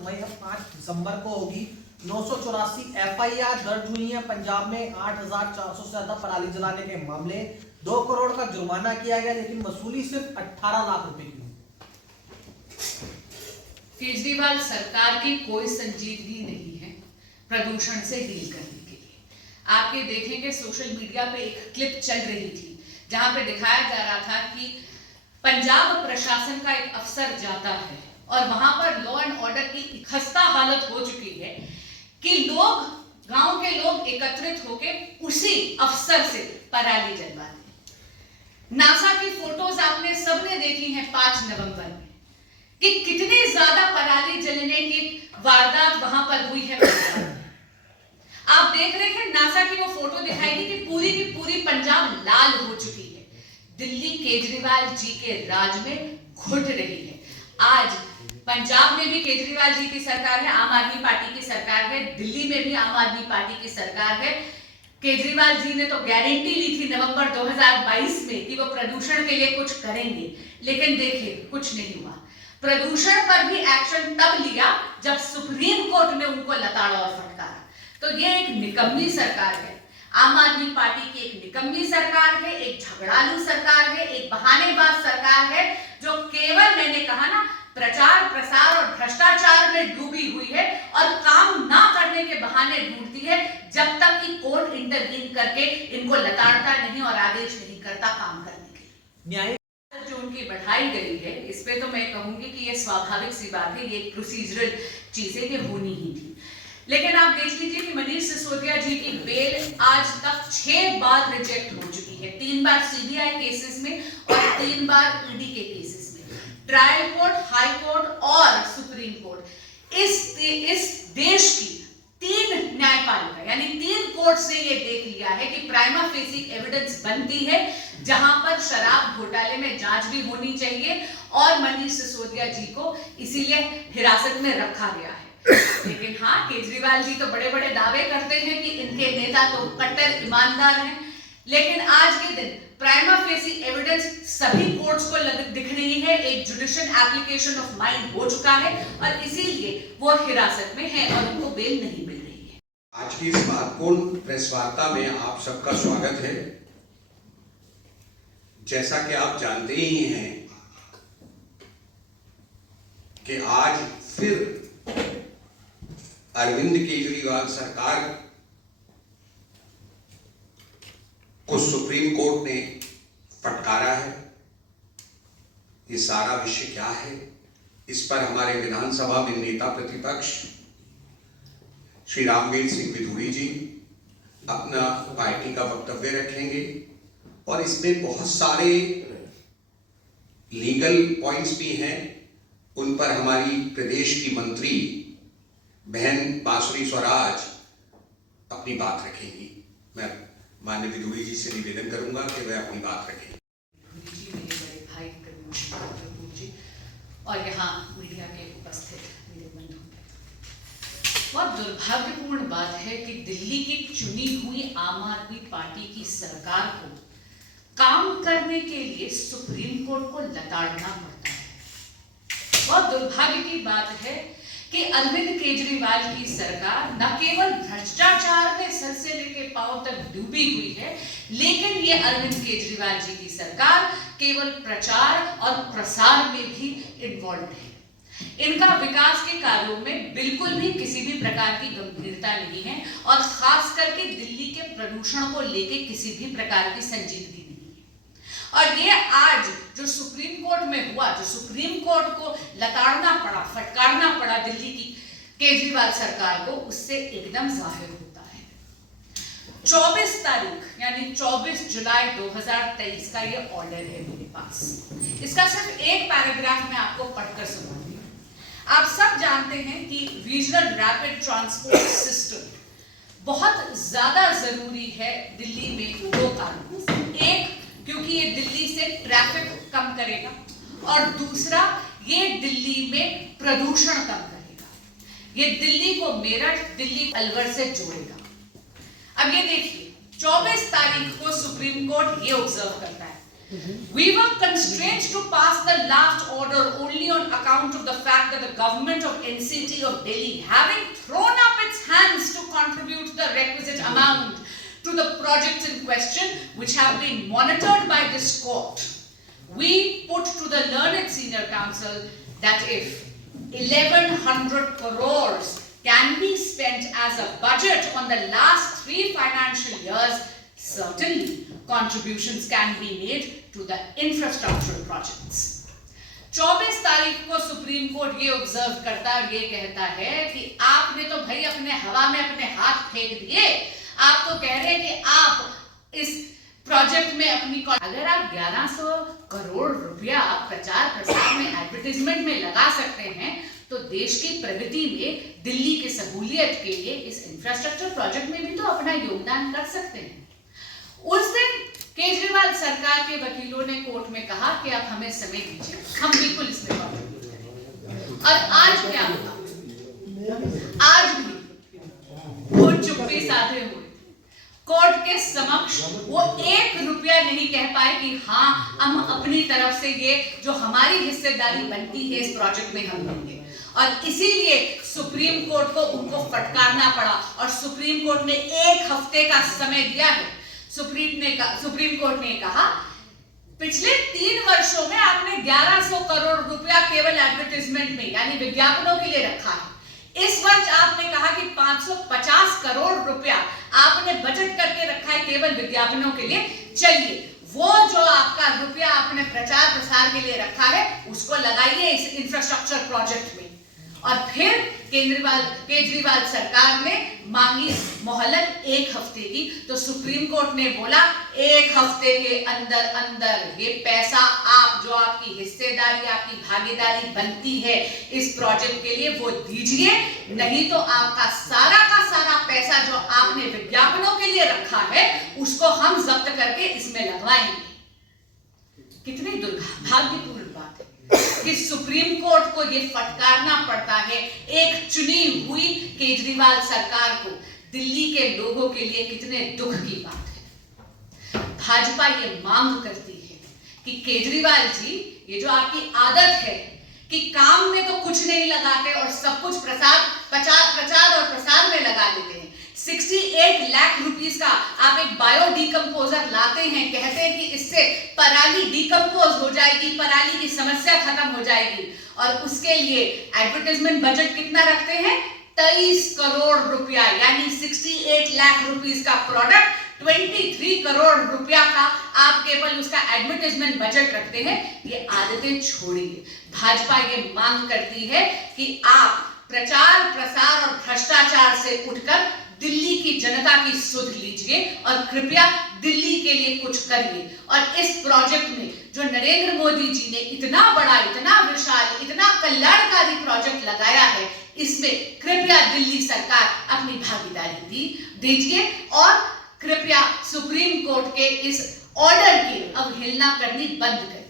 वही 5 दिसंबर को होगी। 984 FIR दर्ज हुई है पंजाब में 8,400 से ज्यादा पराली जलाने के मामले। 2 करोड़ का जुर्माना किया गया, लेकिन वसूली सिर्फ 18 लाख रुपए की हुई। केजरीवाल सरकार की कोई संजीदगी नहीं है प्रदूषण से डील करने के लिए। आप ये देखेंगे सोशल मीडिया पे एक क्लिप चल रही थी जहां पे दिखाया जा रहा था कि पंजाब प्रशासन का एक अफसर जाता है और वहां पर लॉ एंड ऑर्डर की खस्ता हालत हो चुकी है कि लोग, गांव के लोग एकत्रित होकर उसी अफसर से पराली जलवाते हैं। नासा की फोटोज आपने सबने देखी हैं 5 नवंबर में कि कितनी ज्यादा पराली जलने की वारदात वहां पर हुई है। आप देख रहे हैं नासा की वो फोटो दिखाएगी कि की पूरी पंजाब लाल हो चुकी है। दिल्ली केजरीवाल जी के राज में घुट रही है। आज पंजाब में भी केजरीवाल जी की सरकार है, आम आदमी पार्टी की सरकार है। दिल्ली में भी आम आदमी पार्टी की सरकार है। केजरीवाल जी ने तो गारंटी ली थी नवंबर 2022 में कि वो प्रदूषण के लिए कुछ करेंगे, लेकिन देखिए कुछ नहीं हुआ। प्रदूषण पर भी एक्शन तब लिया जब सुप्रीम कोर्ट ने उनको लताड़ा और फटकारा। तो ये एक निकम्मी सरकार है। आम आदमी पार्टी की एक निकम्मी सरकार है, एक झगड़ालू सरकार है, एक बहानेबाज सरकार है जो केवल, मैंने कहा ना, प्रचार प्रसार और भ्रष्टाचार में डूबी हुई है और काम ना करने के बहाने ढूंढती है जब तक कि कोर्ट इंटरवीन करके इनको लताड़ता नहीं और आदेश नहीं करता काम करने के लिए। न्याय जो उनकी बढ़ाई गई है इस पे तो मैं कहूंगी कि ये स्वाभाविक सी बात है, ये प्रोसीजरल चीजें ये होनी ही थी। लेकिन आप देख लीजिए कि मनीष सिसोदिया जी की बेल आज तक 6 बार रिजेक्ट हो चुकी है। 3 बार CBI केसेस में और 3 बार ED के केसेस में। ट्रायल कोर्ट, हाई कोर्ट और सुप्रीम कोर्ट, इस देश की 3 न्यायपालिका यानी 3 कोर्ट से ये देख लिया है कि प्राइमा फेसी एविडेंस बनती है जहां पर शराब घोटाले में जांच भी होनी चाहिए और मनीष सिसोदिया जी को इसीलिए हिरासत में रखा गया है। लेकिन हाँ, केजरीवाल जी तो बड़े बड़े दावे करते हैं कि इनके नेता तो कट्टर ईमानदार हैं, लेकिन आज के दिन प्राइमा फेसी एविडेंस सभी कोर्ट्स को दिख रही है। एक जुडिशियल एप्लीकेशन ऑफ माइंड हो चुका है और इसीलिए वो हिरासत में है और उनको बेल नहीं मिल रही है। आज की इस महत्वपूर्ण प्रेस वार्ता में आप सबका स्वागत है। जैसा कि आप जानते ही हैं कि आज फिर अरविंद केजरीवाल सरकार को सुप्रीम कोर्ट ने फटकारा है। ये सारा विषय क्या है, इस पर हमारे विधानसभा में नेता प्रतिपक्ष श्री रामवीर सिंह विधूड़ी जी अपना पार्टी का वक्तव्य रखेंगे और इसमें बहुत सारे लीगल पॉइंट्स भी हैं। उन पर हमारी प्रदेश की मंत्री बहन बांसुरी स्वराज अपनी बात रखेंगी। मैं माननीय विधूड़ी जी से निवेदन करूंगा कि वह अपनी बात रखें। मेरे बड़े भाई कपूर जी और यहाँ मीडिया के उपस्थित मेरे बंधु, बहुत दुर्भाग्यपूर्ण बात है कि दिल्ली की चुनी हुई आम आदमी पार्टी की सरकार को काम करने के लिए सुप्रीम कोर्ट को लताड़ना पड़ता है। बहुत दुर्भाग्य की बात है कि अरविंद केजरीवाल की सरकार न केवल भ्रष्टाचार में सर से लेकर पांव तक डूबी हुई है, लेकिन ये अरविंद केजरीवाल जी की सरकार केवल प्रचार और प्रसार में भी इन्वॉल्व है। इनका विकास के कार्यों में बिल्कुल भी किसी भी प्रकार की गंभीरता नहीं है और खास करके दिल्ली के प्रदूषण को लेकर किसी भी प्रकार की संजीदगी नहीं है। और ये आज जो सुप्रीम कोर्ट में हुआ, जो सुप्रीम कोर्ट को लताड़ना पड़ा, फटकारना पड़ा दिल्ली की केजरीवाल सरकार को, उससे एकदम जाहिर होता है। 24 तारीख यानी 24 जुलाई 2023 का ये ऑर्डर है मेरे पास। इसका सिर्फ एक पैराग्राफ मैं आपको पढ़कर सुनाऊंगी। आप सब जानते हैं कि रीजनल रैपिड ट्रांसपोर्ट सिस्टम बहुत ज्यादा जरूरी है दिल्ली में 2 कारणों। एक, क्योंकि ये दिल्ली से ट्रैफिक कम करेगा और दूसरा, ये दिल्ली में प्रदूषण कम करेगा। ये दिल्ली को मेरठ, दिल्ली अलवर से जोड़ेगा। अब ये देखिए, 24 तारीख को सुप्रीम कोर्ट ये ऑब्जर्व करता है We were constrained to pass the last order only on account of the fact that the government of NCT of Delhi, having thrown up its hands to contribute the requisite amount to the projects in question, which have been monitored by this court, we put to the learned senior counsel that if 1100 crores can be spent as a budget on the last 3 financial years, certainly contributions can be made to the infrastructural projects. 24 तारीख को supreme court ये observe करता है और ये कहता है कि आपने तो भाई अपने हवा में अपने हाथ फेंक दिए, आप तो कह रहे हैं कि आप इस प्रोजेक्ट में अपनी, अगर आप 1100 करोड़ रुपया प्रचार प्रसार में एडवर्टाइजमेंट में लगा सकते हैं तो देश की प्रगति में दिल्ली की सहूलियत के लिए इस इंफ्रास्ट्रक्चर प्रोजेक्ट में भी तो अपना योगदान कर सकते हैं। उस दिन केजरीवाल सरकार के वकीलों ने कोर्ट में कहा कि आप हमें समय दीजिए, हम बिल्कुल इसमें बात। और आज क्या हुआ? आज भी वो चुप्पी साधे हुए कोर्ट के समक्ष वो 1 रुपया नहीं कह पाए कि हाँ हम अपनी तरफ से ये जो हमारी हिस्सेदारी बनती है इस प्रोजेक्ट में हम देंगे। और इसीलिए सुप्रीम कोर्ट को उनको फटकारना पड़ा और सुप्रीम कोर्ट ने 1 हफ्ते का समय दिया है। सुप्रीम कोर्ट ने कहा पिछले 3 वर्षों में आपने 1100 करोड़ रुपया केवल एडवर्टाइजमेंट में यानी विज्ञापनों के लिए रखा है। इस वर्ष आपने कहा कि 550 करोड़ रुपया आपने बजट करके रखा है केवल विज्ञापनों के लिए। चलिए वो जो आपका रुपया आपने प्रचार प्रसार के लिए रखा है उसको लगाइए इस इंफ्रास्ट्रक्चर प्रोजेक्ट में। और फिर केजरीवाल सरकार ने मांगी मोहलत 1 हफ्ते की, तो सुप्रीम कोर्ट ने बोला 1 हफ्ते के अंदर अंदर ये पैसा आप जो आपकी हिस्सेदारी आपकी भागीदारी बनती है इस प्रोजेक्ट के लिए वो दीजिए, नहीं तो आपका सारा का सारा पैसा जो आपने विज्ञापनों के लिए रखा है उसको हम जब्त करके इसमें लगवाएंगे। कितनी दुर्भाग्यपूर्ण बात है कि सुप्रीम कोर्ट को ये फटकारना पड़ता है एक चुनी हुई केजरीवाल सरकार को। दिल्ली के लोगों के लिए कितने दुख की बात है। भाजपा ये मांग करती है कि केजरीवाल जी ये जो आपकी आदत है कि काम में तो कुछ नहीं लगाते और सब कुछ प्रचार और प्रसार में लगा देते हैं। 68 लाख रुपीस का आप एक बायो डिकम्पोजर लाते हैं, कहते हैं कि इससे पराली डिकम्पोज हो जाएगी, पराली की समस्या खत्म हो जाएगी, और उसके लिए एडवर्टाइजमेंट बजट कितना रखते हैं 23 करोड़ रुपया यानी 68 लाख रुपीस का प्रोडक्ट 23 करोड़ रुपया का आप केवल उसका एडवर्टाइजमेंट बजट रखते हैं। ये आदतें छोड़िए। भाजपा ये मांग करती है कि आप प्रचार प्रसार और भ्रष्टाचार से उठकर दिल्ली की जनता की सुध लीजिए और कृपया दिल्ली के लिए कुछ करिए। और इस प्रोजेक्ट में जो नरेंद्र मोदी जी ने इतना बड़ा, इतना विशाल, इतना कल्याणकारी प्रोजेक्ट लगाया है, इसमें कृपया दिल्ली सरकार अपनी भागीदारी दीजिए और कृपया सुप्रीम कोर्ट के इस ऑर्डर की अवहेलना करनी बंद करें।